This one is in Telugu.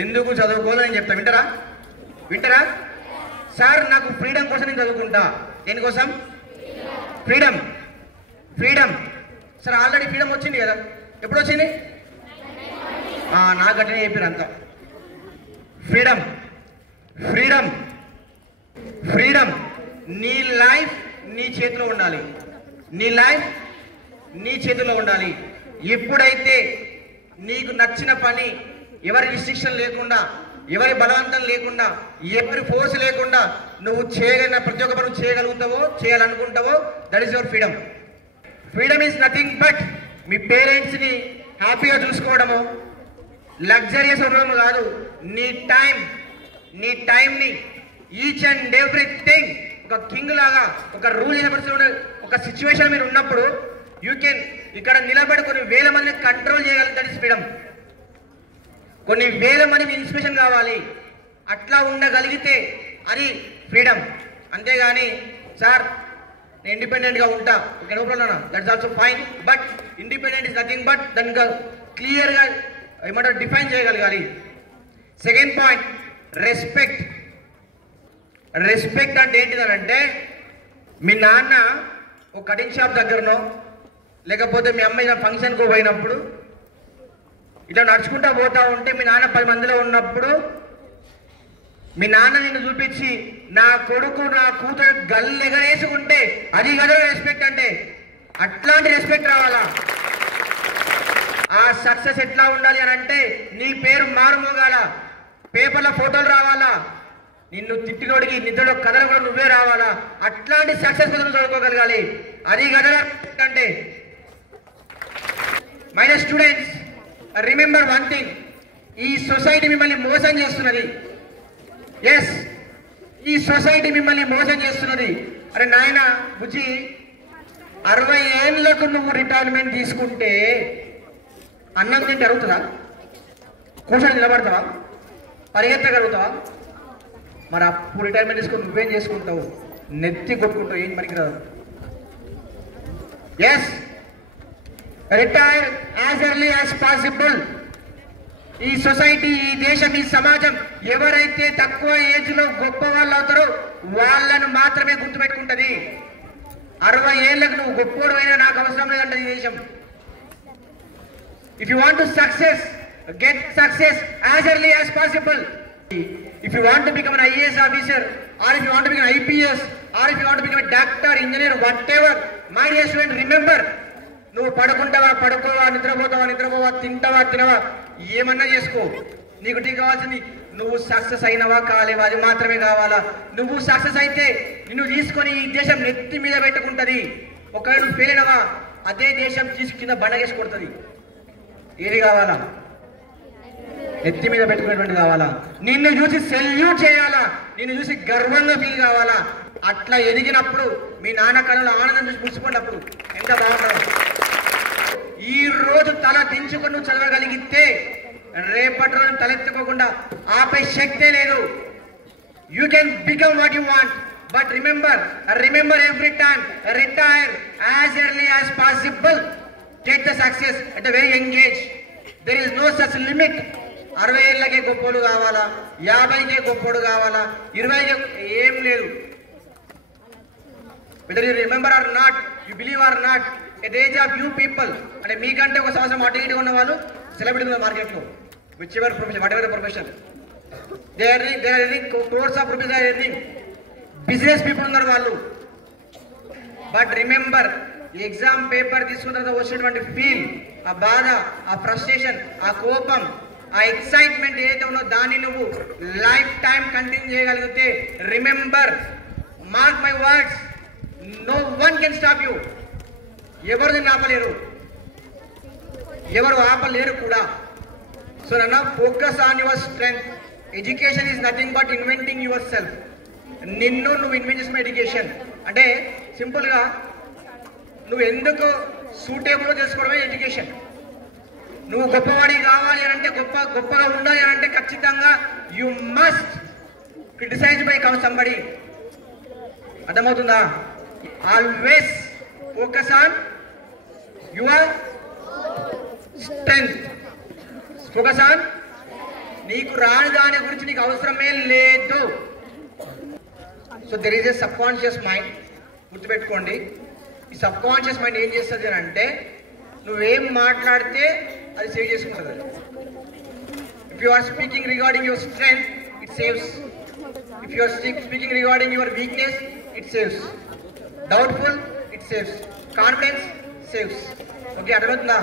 ఎందుకు చదువుకోవాలని చెప్తా. వింటారా వింటారా? సార్ నాకు ఫ్రీడమ్ కోసం నేను చదువుకుంటా. దేనికోసం? Freedom. Freedom sir already freedom వచ్చింది కదా. ఎప్పుడు వచ్చింది? నాకట్టనే చెప్పారు అంతా. ఫ్రీడమ్ ఫ్రీడమ్ ఫ్రీడమ్ నీ లైఫ్ నీ చేతిలో ఉండాలి. నీ లైఫ్ నీ చేతిలో ఉండాలి. ఎప్పుడైతే నీకు నచ్చిన పని, ఎవరి రిస్ట్రిక్షన్ లేకుండా, ఎవరి బలవంతం లేకుండా, ఎవరి ఫోర్స్ లేకుండా నువ్వు చేయగలిగిన ప్రతి ఒక్క పని చేయగలుగుతావో, చేయాలనుకుంటావో, that is your freedom. Freedom is nothing but మీ పేరెంట్స్ని హ్యాపీగా చూసుకోవడము, లగ్జరియస్ ఉండడం కాదు. నీ టైంని ఈచ్ అండ్ ఎవ్రీథింగ్ ఒక కింగ్ లాగా, ఒక రూల్ చేసిన ఒక సిచ్యువేషన్ మీరు ఉన్నప్పుడు యూ కెన్ ఇక్కడ నిలబడి కొన్ని వేల మందిని కంట్రోల్ చేయగలరు. That is freedom. కొన్ని వేల మంది ఇన్స్పిరేషన్ కావాలి, అట్లా ఉండగలిగితే అది ఫ్రీడమ్. అంతేగాని సార్ నేను ఇండిపెండెంట్గా ఉంటా, okay no problem, that's also fine, but independent is nothing but దానికి క్లియర్గా ఏమంటారు డిఫైన్ చేయగలగాలి. Second point, respect. రెస్పెక్ట్ అంటే ఏంటిదనంటే మీ నాన్న ఒక కటింగ్ షాప్ దగ్గరనో లేకపోతే మీ అమ్మాయి ఫంక్షన్కు పోయినప్పుడు ఇట్లా నడుచుకుంటా పోతా ఉంటే మీ నాన్న 10 మందిలో ఉన్నప్పుడు మీ నాన్న నిన్ను చూపించి నా కొడుకు నా కూతురు గల్లు ఎగరేసుకుంటే అది కదా రెస్పెక్ట్ అంటే. అట్లాంటి రెస్పెక్ట్ రావాలా. ఆ సక్సెస్ ఎట్లా ఉండాలి అని అంటే నీ పేరు మారుమోగాల, పేపర్లో ఫోటోలు రావాలా, నిన్ను తిట్టినోడికి నిద్రలో కథలు కూడా నువ్వే రావాలా. అట్లాంటి సక్సెస్ కోసం చదువుకోగలగాలి. అది కదా అంటే. My students, remember one thing, ఈ సొసైటీ మిమ్మల్ని మోసం చేస్తున్నది. ఎస్, ఈ సొసైటీ మిమ్మల్ని మోసం చేస్తున్నది. అరే నాయన బుజ్జి, 60 ఏళ్ళకు నువ్వు రిటైర్మెంట్ తీసుకుంటే అన్నం తింటే అరుగుతుందా? కూర్చొని నిలబడతావా? పరిగెత్తగలుగుతావా? మరి అప్పుడు రిటైర్మెంట్ తీసుకుని నువ్వేం చేసుకుంటావు? నెత్తి కొట్టుకుంటావు, ఏం పనికిరాదు. Yes, retire as early as possible. ఈ సొసైటీ, ఈ దేశం, ఈ సమాజం ఎవరైతే తక్కువ ఏజ్ లో గొప్ప వాళ్ళు అవుతారో వాళ్ళను మాత్రమే గుర్తుపెట్టుకుంటది. 60 ఏళ్ళకు నువ్వు గొప్పోడు అయినా నాకు అవసరం లేదంటది ఈ దేశం. If you want to success, get success as early as possible. If you want to become an IAS officer, or if you want to become an IPS, or if you want to become a doctor, engineer, whatever, my dear student, remember, నువ్వు పడుకుంటావా పడుకోవా, నిద్రపోవా, తింటావా తినవా, ఏమన్నా చేసుకో, నీకు టీ కావాల్సింది నువ్వు సక్సెస్ అయినవా కాలేవా, అది మాత్రమే కావాలా. నువ్వు సక్సెస్ అయితే నిన్ను తీసుకొని ఈ దేశం నెత్తి మీద పెట్టుకుంటది. ఒకవేళ నువ్వు ఫెయిల్ అయినవా అదే దేశం తీసి కింద బండగేసి కొడుతుంది. ఏది కావాలా? నెత్తి మీద పెట్టుకునేటువంటి కావాలా. నిన్ను చూసి సెల్యూట్ చేయాలా, నిన్ను చూసి గర్వంగా ఫీల్ కావాలా. అట్లా ఎదిగినప్పుడు మీ నాన్న కళలో ఆనందం చూసి మురిసిపోయినప్పుడు ఎంత బాగుంటావు. ఈ రోజు తల దించుకొని నువ్వు చదవగలిగితే రేపటి రోజు తలెత్తుకోకుండా ఆపే శక్తే లేదు. You can become what you want, but remember every time, retire as early as possible. Get the success at a very young age. There is no such limit. 60 ఏళ్ళకే గొప్పోడు కావాలా, 50కే గొప్పోడు కావాలా, 20కే ఏం లేదు. whether you remember or not, you believe or not, at the age of you people, అంటే మీకంటే ఒక సంవత్సరం అటు ఇటు ఉన్న వాళ్ళు సెలబ్రిటీ ఉన్న మార్కెట్లో, whichever profession, whatever the profession, they are earning crores of rupees are earning. Business people ఉన్నారు వాళ్ళు. బట్ రిమెంబర్, ఈ ఎగ్జామ్ పేపర్ తీసుకున్న తర్వాత వచ్చినటువంటి ఫీల్, ఆ బాధ, ఆ ఫ్రస్ట్రేషన్, ఆ కోపం, ఆ ఎక్సైట్మెంట్ ఏదైతే ఉన్నో దాన్ని నువ్వు లైఫ్ టైం కంటిన్యూ చేయగలిగితే, remember, mark my words, no one can stop you. ఎవరు నిన్ను ఆపలేరు, ఎవరు ఆపలేరు కూడా. So Nana, focus on your strength. Education is nothing but inventing yourself. నిన్ను నువ్వు ఇన్వెంట్ చేసుకున్న ఎడ్యుకేషన్ అంటే సింపుల్గా నువ్వు ఎందుకు సూటేబుల్ చేసుకోవడమే ఎడ్యుకేషన్. నువ్వు గొప్పవాడి కావాలి అని అంటే గొప్పగా ఉండాలి అని అంటే ఖచ్చితంగా you must criticize by somebody. అర్థమవుతుందా? Always focus on your strength. Focus on నీకు రాని దాని గురించి నీకు అవసరమే లేదు. So there is a subconscious mind. గుర్తుపెట్టుకోండి, ఈ సబ్ కాన్షియస్ మైండ్ ఏం చేస్తుంది అని అంటే నువ్వేం మాట్లాడితే అది సేవ్ చేసుకుంటుంది. If you are speaking regarding your strength it saves. If you are speaking regarding your weakness it saves. Doubtful it saves. Confidence saves. Okay, అర్థమవుతుందా?